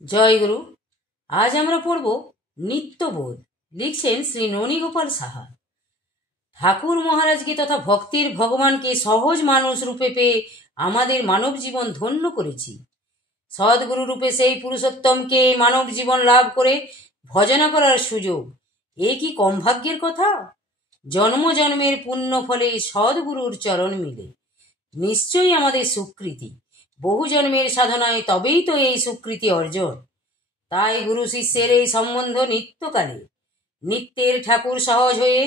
জয়গুরু। আজ আমরা পড়ব নিত্যবোধ। লিখছেন শ্রী ননীগোপাল সাহা। ঠাকুর মহারাজকে তথা ভক্তির ভগবানকে সহজ মানুষ রূপে পেয়ে আমাদের মানব জীবন ধন্য করেছি। সদ্গুরু রূপে সেই পুরুষোত্তমকে মানব জীবন লাভ করে ভজনা করার সুযোগ, এ কি কম ভাগ্যের কথা? জন্ম জন্মের পুণ্য ফলে সদ্গুরুর চরণ মিলে নিশ্চয়ই আমাদের সুকৃতি। বহু জন্মের সাধনায় তবেই তো এই সুকৃতি অর্জন। তাই গুরু শিষ্যের এই সম্বন্ধ নিত্যকালে। নিত্যের ঠাকুর সহজ হয়ে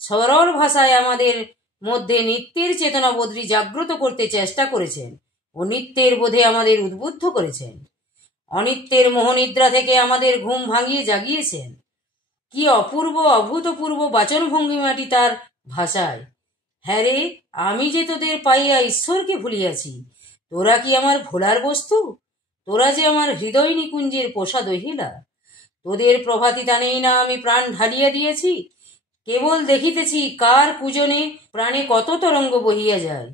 সরল ভাষায় আমাদের মধ্যে নিত্যের চেতনা বদ্রি জাগ্রত করতে চেষ্টা করেছেন ও নিত্যের বোধে আমাদের উদ্বুদ্ধ করেছেন। অনিত্যের মোহনিদ্রা থেকে আমাদের ঘুম ভাঙিয়ে জাগিয়েছেন। কি অপূর্ব অভূতপূর্ব বাচন ভঙ্গিমাটি তার ভাষায়। হ্যাঁ রে, আমি যে তোদের পাইয়া ঈশ্বরকে ভুলিয়াছি, তোরা কি আমার ভোলার বস্তু? তোরা যে আমার হৃদয় নিকুঞ্জের পোষা দহিলা। তোদের প্রভাতি টানেই না আমি প্রাণ ঢালিয়া দিয়েছি। কেবল দেখিতেছি কার পূজনে প্রাণে কত তরঙ্গ বহিয়া যায়।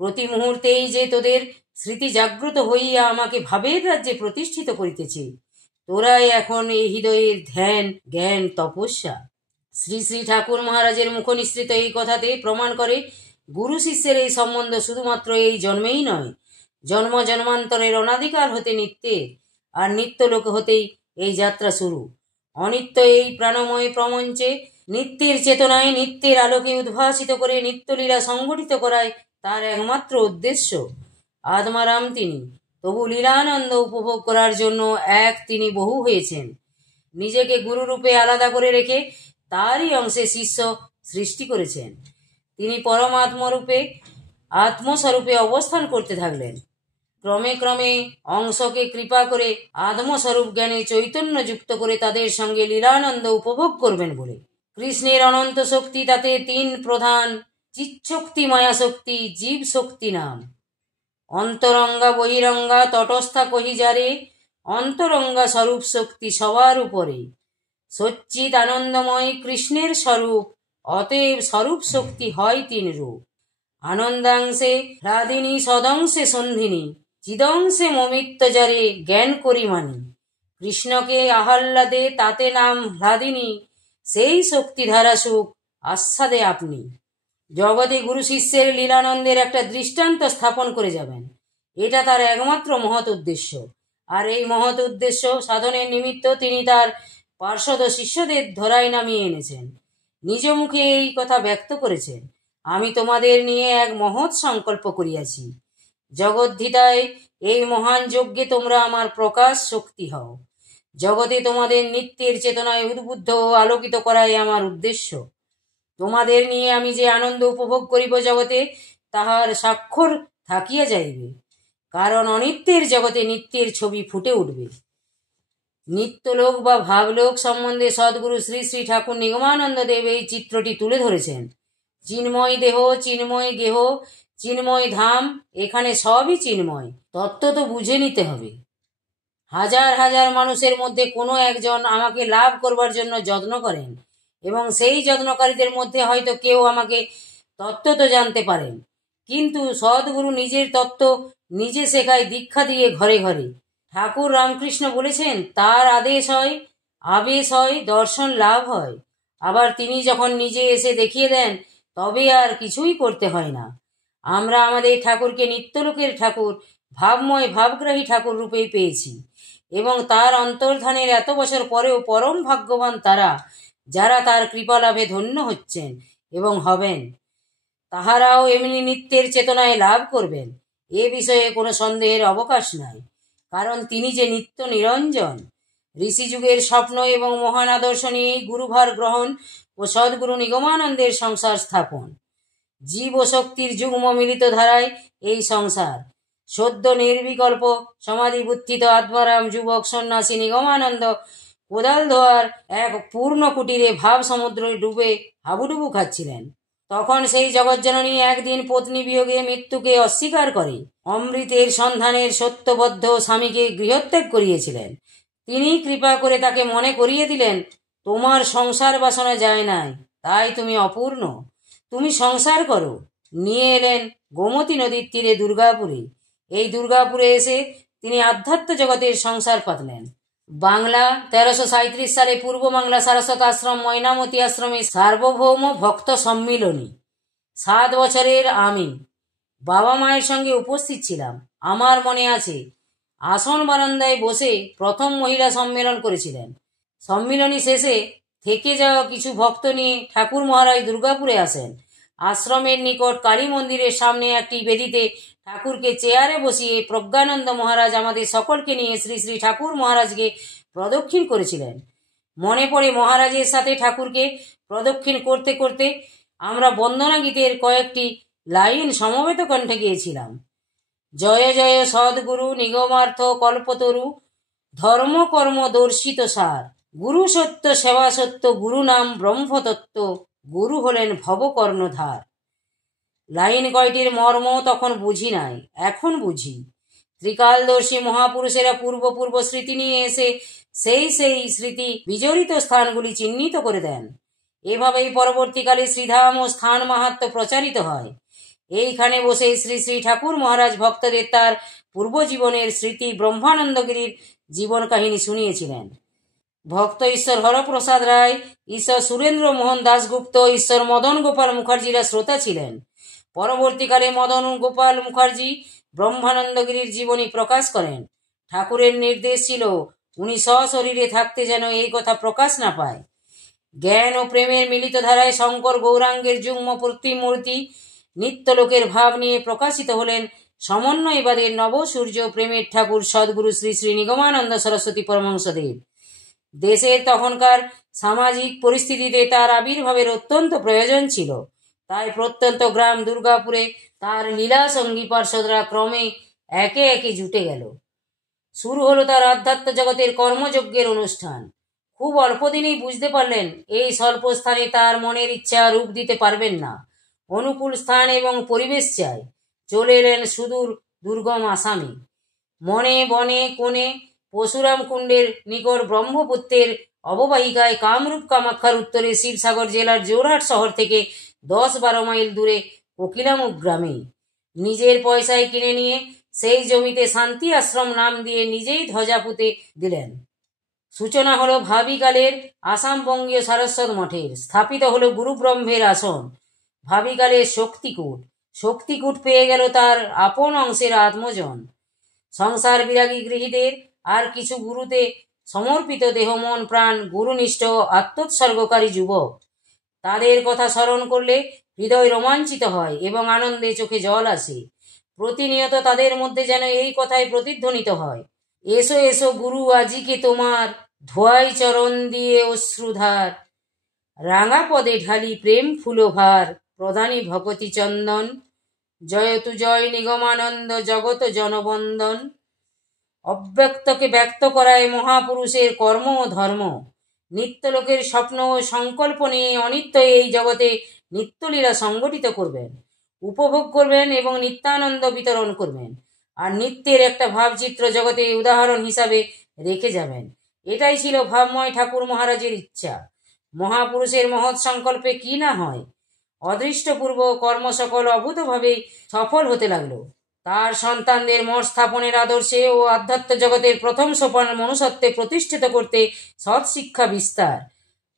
প্রতি মুহূর্তেই যে তোদের স্মৃতি জাগ্রত হইয়া আমাকে ভাবের রাজ্যে প্রতিষ্ঠিত করিতেছে। তোরাই এখন এই হৃদয়ের ধ্যান জ্ঞান তপস্যা। শ্রী শ্রী ঠাকুর মহারাজের মুখ নিঃসৃত এই কথাতে প্রমাণ করে গুরু শিষ্যের এই সম্বন্ধ শুধুমাত্র এই জন্মেই নয়, জন্ম জন্মান্তরের অনাদিকাল হতে নিত্যের, আর নিত্য লোক হতেই এই যাত্রা শুরু। অনিত্য এই প্রাণময় প্রমঞ্চে নিত্যের চেতনায় নিত্যের আলোকে উদ্ভাসিত করে নিত্যলীলা সংগঠিত করায় তার একমাত্র উদ্দেশ্য। আত্মারাম তিনি, তবু লীলানন্দ উপভোগ করার জন্য এক তিনি বহু হয়েছেন। নিজেকে গুরুরূপে আলাদা করে রেখে তারই অংশে শিষ্য সৃষ্টি করেছেন। তিনি পরমাত্মরূপে আত্মস্বরূপে অবস্থান করতে থাকলেন। ক্রমে ক্রমে অংশকে কৃপা করে আত্মস্বরূপ জ্ঞানে চৈতন্য যুক্ত করে তাদের সঙ্গে লীলানন্দ উপভোগ করবেন বলে। কৃষ্ণের অনন্ত শক্তি তাতে তিন প্রধান: চিৎশক্তি, মায়া শক্তি, জীব শক্তি নাম। অন্তরঙ্গা বহিরঙ্গা তটস্থা কহিজারে, অন্তরঙ্গা স্বরূপ শক্তি সবার উপরে। সচ্চিৎ আনন্দময় কৃষ্ণের স্বরূপ, অতএব স্বরূপ শক্তি হয় তিন রূপ। আনন্দাংশে হ্লাদিনী, সদংশে সন্ধিনী, চিদংশে মমিত্ব যারে জ্ঞান করি মানি। কৃষ্ণকে আহ্লাদে তাতে নাম হ্লাদিনী, সেই শক্তিধারা সুখ আস্বাদে আপনি। জগতে গুরু শিষ্যের লীলানন্দের একটা দৃষ্টান্ত স্থাপন করে যাবেন, এটা তার একমাত্র মহৎ উদ্দেশ্য। আর এই মহৎ উদ্দেশ্য সাধনের নিমিত্ত তিনি তার পার্ষদ শিষ্যদের ধরায় নামিয়ে এনেছেন। নিজ মুখে এই কথা ব্যক্ত করেছেন, আমি তোমাদের নিয়ে এক মহৎ সংকল্প করিয়াছি। জগদ্ধিতায় এই মহান যজ্ঞে তোমরা আমার প্রকাশ শক্তি হও। জগতে তোমাদের নিত্যের চেতনায় উদ্বুদ্ধ ও আলোকিত করাই আমার উদ্দেশ্য। তোমাদের নিয়ে আমি যে আনন্দ উপভোগ করিব জগতে, তাহার স্বাক্ষর থাকিয়া যাইবে। কারণ অনিত্যের জগতে নিত্যের ছবি ফুটে উঠবে। নিত্যলোক বা ভাবলোক সম্বন্ধে সদ্গুরু শ্রী শ্রী ঠাকুর নিগমানন্দ দেব এই চিত্রটি তুলে ধরেছেন। চিন্ময় দেহ, চিন্ময় গেহ, চিন্ময় ধাম, এখানে সবই চিন্ময়। তত্ত্ব তো বুঝে নিতে হবে। হাজার হাজার মানুষের মধ্যে কোনো একজন আমাকে লাভ করবার জন্য যত্ন করেন, এবং সেই যত্নকারীদের মধ্যে হয়তো কেউ আমাকে তত্ত্ব তো জানতে পারেন, কিন্তু সদ্গুরু নিজের তত্ত্ব নিজে শেখায় দীক্ষা দিয়ে ঘরে ঘরে। ঠাকুর রামকৃষ্ণ বলেছেন, তার আদেশ হয়, আবেশ হয়, দর্শন লাভ হয়। আবার তিনি যখন নিজে এসে দেখিয়ে দেন, তবে আর কিছুই করতে হয় না। আমরা আমাদের ঠাকুরকে নিত্যলোকের ঠাকুর, ভাবময় ভাবগ্রাহী ঠাকুর রূপেই পেয়েছি, এবং তার অন্তর্ধানের এত বছর পরেও পরম ভাগ্যবান তারা, যারা তার কৃপা লাভে ধন্য হচ্ছেন এবং হবেন। তাহারাও এমনি নিত্যের চেতনায় লাভ করবেন, এ বিষয়ে কোনো সন্দেহের অবকাশ নাই। কারণ তিনি যে নিত্য নিরঞ্জন। ঋষিযুগের স্বপ্ন এবং মহান আদর্শ নিয়েই গুরুভার গ্রহণ ও সদ্গুরু নিগমানন্দের সংসার স্থাপন। জীব ও শক্তির যুগ্ম মিলিত ধারায় এই সংসার। সদ্য নির্বিকল্প সমাধিবুদ্ধিত আত্মারাম যুবক সন্ন্যাসী নিগমানন্দ কোদাল ধোয়ার এক পূর্ণ কুটিরে ভাব সমুদ্রে ডুবে হাবুডুবু খাচ্ছিলেন। তখন সেই জগজ্জননী একদিন পত্নী বিয়োগে মৃত্যুকে অস্বীকার করে অমৃতের সন্ধানের সত্যবদ্ধ স্বামীকে গৃহত্যাগ করিয়েছিলেন। তিনি কৃপা করে তাকে মনে করিয়ে দিলেন, তোমার সংসার বাসনা যায় নাই, তাই তুমি অপূর্ণ, তুমি সংসার করো। নিয়ে এলেন গোমতী নদীর তীরে দুর্গাপুরে। এই দুর্গাপুরে এসে তিনি আধ্যাত্ম জগতের সংসার পাতলেন। বাংলা 1337 সালে পূর্ব বাংলা সারস্বত আশ্রম ময়নামতি আশ্রমে সার্বভৌম ভক্ত সম্মিলনী। 7 বছরের আমি বাবা মায়ের সঙ্গে উপস্থিত ছিলাম। আমার মনে আছে, আসন বারান্দায় বসে প্রথম মহিলা সম্মেলন করেছিলেন। সম্মিলনী শেষে থেকে যাওয়া কিছু ভক্ত নিয়ে ঠাকুর মহারাজ দুর্গাপুরে আসেন। আশ্রমের নিকট কালী মন্দিরের সামনে একটি বেদিতে ঠাকুরকে চেয়ারে বসিয়ে প্রজ্ঞানন্দ মহারাজ আমাদের সকলকে নিয়ে শ্রী শ্রী ঠাকুর মহারাজকে প্রদক্ষিণ করেছিলেন। মনে পড়ে মহারাজের সাথে ঠাকুরকে প্রদক্ষিণ করতে করতে আমরা বন্দনা গীতের কয়েকটি লাইন সমবেত কণ্ঠে গিয়েছিলাম। জয় জয় সদ্গুরু নিগমার্থ কল্পতরু, ধর্ম কর্ম দর্শিত সার, গুরু সত্য সেবা সত্য, গুরু নাম ব্রহ্মতত্ত্ব, গুরু হলেন ভবকর্ণধার। লাইন কয়টির মর্ম তখন বুঝি নাই, এখন বুঝি। ত্রিকালদর্শী মহাপুরুষেরা পূর্ব স্মৃতি নিয়ে এসে সেই স্মৃতি বিজড়িত স্থানগুলি চিহ্নিত করে দেন। এভাবেই পরবর্তীকালে শ্রীধাম ও স্থান মাহাত্ম্য প্রচারিত হয়। এইখানে বসে শ্রী শ্রী ঠাকুর মহারাজ ভক্তদের তার পূর্বজীবনের স্মৃতি ব্রহ্মানন্দগিরির জীবন কাহিনী শুনিয়েছিলেন। ভক্ত ঈশ্বর হরপ্রসাদ রায়, ঈশ্বর সুরেন্দ্র মোহন দাশগুপ্ত, ঈশ্বর মদন গোপাল মুখার্জিরা শ্রোতা ছিলেন। পরবর্তীকালে মদন গোপাল মুখার্জি ব্রহ্মানন্দগিরির জীবনী প্রকাশ করেন। ঠাকুরের নির্দেশ ছিল উনি সশরীরে থাকতে যেন এই কথা প্রকাশ না পায়। জ্ঞান ও প্রেমের মিলিত ধারায় শঙ্কর গৌরাঙ্গের যুগ্ম প্রতিমূর্তি নিত্যলোকের ভাব নিয়ে প্রকাশিত হলেন সমন্বয়বাদের নবসূর্য প্রেমের ঠাকুর সদ্গুরু শ্রী শ্রী নিগমানন্দ সরস্বতী পরমহংসদেব। দেশের তখনকার সামাজিক পরিস্থিতিতে তার আবির্ভাবের অত্যন্ত প্রয়োজন ছিল। তাই প্রত্যন্ত গ্রাম দুর্গাপুরে তার লীলা সঙ্গী পার্ষদরা ক্রমে একে একে জুটে গেল। শুরু হলো তার আধ্যাত্ম জগতের কর্মযজ্ঞের অনুষ্ঠান। খুব অল্প দিনেই বুঝতে পারলেন এই স্বল্প স্থানে তার মনের ইচ্ছা রূপ দিতে পারবেন না। অনুকূল স্থান এবং পরিবেশ চাই। চলে এলেন সুদূর দুর্গম আসামে। মনে বনে কোণে পশুরাম কুণ্ডের নিকট ব্রহ্মপুত্রের অববাহিকায় কামরূপ কামাখ্যার উত্তরে শিবসাগর জেলার জোরহাট শহর থেকে 10-12 মাইল দূরে কোকিলামুখ গ্রামে নিজের পয়সায় কিনে নিয়ে সেই জমিতে শান্তি আশ্রম নাম দিয়ে নিজেই ধ্বজা পুঁতে দিলেন। সূচনা হলো ভাবিকালের আসাম বঙ্গীয় সারস্বত মঠের। স্থাপিত হলো গুরু ব্রহ্মের আসন। ভাবিকালের শক্তিকূট পেয়ে গেল তার আপন অংশের আত্মজন। সংসার বিরাগী গৃহীদের আর কিছু গুরুতে সমর্পিত দেহ মন প্রাণ গুরুনিষ্ঠ আত্মোৎসর্গকারী যুবক। তাদের কথা স্মরণ করলে হৃদয় রোমাঞ্চিত হয় এবং আনন্দে চোখে জল আসে। প্রতিনিয়ত তাদের মধ্যে যেন এই কথাই প্রতিধ্বনিত হয়, এসো এসো গুরু আজিকে তোমার, ধোয়াই চরণ দিয়ে অশ্রুধার, রাঙা পদে ঢালি প্রেম ফুলভার, প্রধানী ভগতি চন্দন, জয়তু জয় নিগমানন্দ জগত জনবন্দন। অব্যক্তকে ব্যক্ত করায় মহাপুরুষের কর্ম ও ধর্ম। নিত্যলোকের স্বপ্ন ও সংকল্প নিয়ে অনিত্য এই জগতে নিত্যলীলা সংগঠিত করবেন, উপভোগ করবেন এবং নিত্যানন্দ বিতরণ করবেন। আর নিত্যের একটা ভাবচিত্র জগতে উদাহরণ হিসাবে রেখে যাবেন। এটাই ছিল ভাবময় ঠাকুর মহারাজের ইচ্ছা। মহাপুরুষের মহৎ সংকল্পে কি না হয়। অদৃষ্টপূর্ব কর্ম সকল অভূতভাবে সফল হতে লাগলো। তার সন্তানদের মঠ স্থাপনের আদর্শে ও আধ্যাত্ম জগতের প্রথম সোপান মনুষ্যত্বে প্রতিষ্ঠিত করতে সৎশিক্ষা বিস্তার,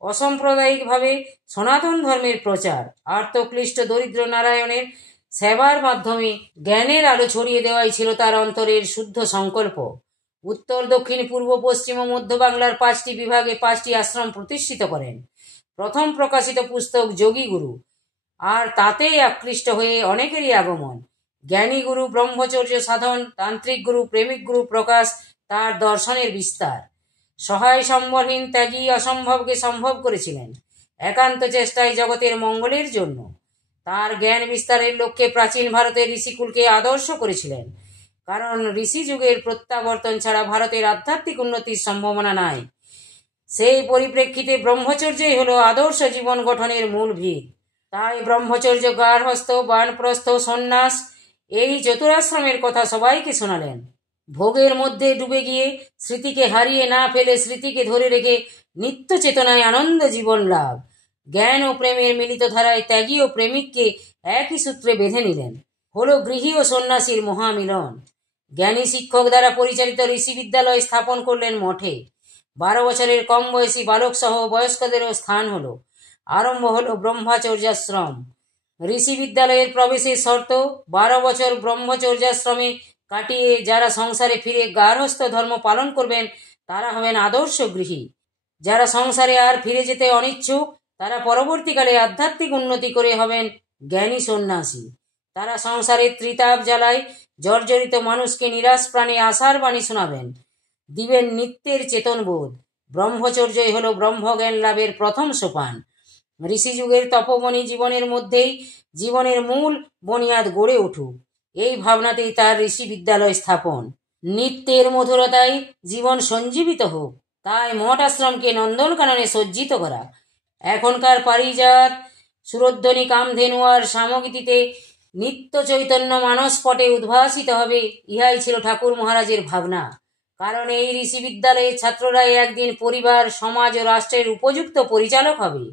অসাম্প্রদায়িকভাবে সনাতন ধর্মের প্রচার, আর্তক্লিষ্ট দরিদ্র নারায়ণের সেবার মাধ্যমে জ্ঞানের আলো ছড়িয়ে দেওয়াই ছিল তার অন্তরের শুদ্ধ সংকল্প। উত্তর দক্ষিণ পূর্ব পশ্চিম ও মধ্য বাংলার 5টি বিভাগে 5টি আশ্রম প্রতিষ্ঠিত করেন। প্রথম প্রকাশিত পুস্তক যোগী গুরু, আর তাতেই আকৃষ্ট হয়ে অনেকেরই আগমন। জ্ঞানী গুরু ব্রহ্মচর্য সাধন, তান্ত্রিক গুরু প্রেমিক গুরু প্রকাশ, তার দর্শনের বিস্তার। সহায় সম্বরহীন ত্যাগী অসম্ভবকে সম্ভব করেছিলেন একান্ত চেষ্টায় জগতের মঙ্গলের জন্য। তার জ্ঞান বিস্তারের লক্ষ্যে প্রাচীন ভারতের ঋষিকুলকে আদর্শ করেছিলেন, কারণ ঋষি যুগের প্রত্যাবর্তন ছাড়া ভারতের আধ্যাত্মিক উন্নতির সম্ভাবনা নাই। সেই পরিপ্রেক্ষিতে ব্রহ্মচর্যই হলো আদর্শ জীবন গঠনের মূল ভিত। তাই ব্রহ্মচর্য, গার্হস্থ, বানপ্রস্থ, সন্ন্যাস এই চতুরাশ্রমের কথা সবাইকে শোনালেন। ভোগের মধ্যে ডুবে গিয়ে স্মৃতিকে হারিয়ে না ফেলে স্মৃতিকে ধরে রেখে নিত্য চেতনায় আনন্দ জীবন লাভ। জ্ঞান ও প্রেমের মিলিত ধারায় ত্যাগী ও প্রেমিককে একই সূত্রে বেঁধে নিলেন। হলো গৃহী ও সন্ন্যাসীর মহামিলন। জ্ঞানী শিক্ষক দ্বারা পরিচালিত ঋষি বিদ্যালয় স্থাপন করলেন মঠে। 12 বছরের কম বয়সী বালক সহ বয়স্কদেরও স্থান হলো। আরম্ভ হলো ব্রহ্মচর্যাশ্রম। ঋষি বিদ্যালয়ের প্রবেশের শর্ত 12 বছর ব্রহ্মচর্যাশ্রমে কাটিয়ে যারা সংসারে ফিরে গার্হস্থ্য ধর্ম পালন করবেন তারা হবেন আদর্শ গৃহী। যারা সংসারে আর ফিরে যেতে অনিচ্ছুক তারা পরবর্তীকালে আধ্যাত্মিক উন্নতি করে হবেন জ্ঞানী সন্ন্যাসী। তারা সংসারের ত্রিতাপ জ্বালায় জর্জরিত মানুষকে নিরাশ প্রাণে আশার বাণী শোনাবেন, দিবেন নিত্যের চেতনবোধ। ব্রহ্মচর্যই হল ব্রহ্মজ্ঞান লাভের প্রথম সোপান। ঋষি যুগের তপবনী জীবনের মধ্যেই জীবনের মূল বুনিয়াদ গড়ে উঠুক, এই ভাবনাতেই তার ঋষি বিদ্যালয় স্থাপন। নিত্যের মধুরতায় জীবন সঞ্জীবিত হোক, তাই মঠ আশ্রমকে নন্দনকাননে সজ্জিত করা। এখনকার পারিজাত সুরধ্বনি কামধেনু আর সামগীতিতে নিত্য চৈতন্য মানসপটে উদ্ভাসিত হবে, ইহাই ছিল ঠাকুর মহারাজের ভাবনা। কারণ এই ঋষি বিদ্যালয়ের ছাত্ররাই একদিন পরিবার, সমাজ ও রাষ্ট্রের উপযুক্ত পরিচালক হবে।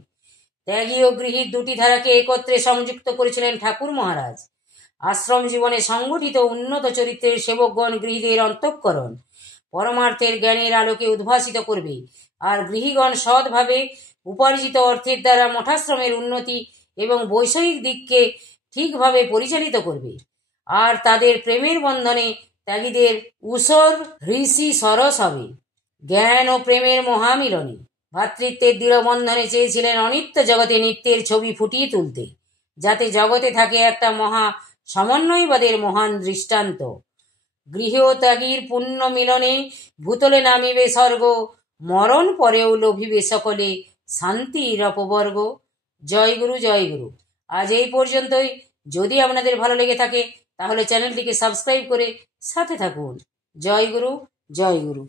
ত্যাগী ও গৃহীর দুটি ধারাকে একত্রে সংযুক্ত করেছিলেন ঠাকুর মহারাজ। আশ্রম জীবনে সংগঠিত উন্নত চরিত্রের সেবকগণ গৃহীদের অন্তঃকরণ পরমার্থের জ্ঞানের আলোকে উদ্ভাসিত করবে, আর গৃহীগণ সৎভাবে উপার্জিত অর্থের দ্বারা মঠাশ্রমের উন্নতি এবং বৈষয়িক দিককে ঠিকভাবে পরিচালিত করবে। আর তাদের প্রেমের বন্ধনে ত্যাগীদের ঊষর ঋষি সরস হবে। জ্ঞান ও প্রেমের মহামিলনে ভ্রাতৃত্বের দৃঢ় বন্ধনে চেয়েছিলেন অনিত্য জগতে নিত্যের ছবি ফুটিয়ে তুলতে, যাতে জগতে থাকে একটা মহা সমন্বয়বাদের মহান দৃষ্টান্ত। গৃহ ত্যাগীর পুণ্য মিলনে ভূতলে নামিবে স্বর্গ, মরণ পরেও লোভিবে সকলে শান্তির অপবর্গ। জয় গুরু, জয় গুরু। আজ এই পর্যন্তই। যদি আপনাদের ভালো লেগে থাকে তাহলে চ্যানেলটিকে সাবস্ক্রাইব করে সাথে থাকুন। জয় গুরু, জয় গুরু।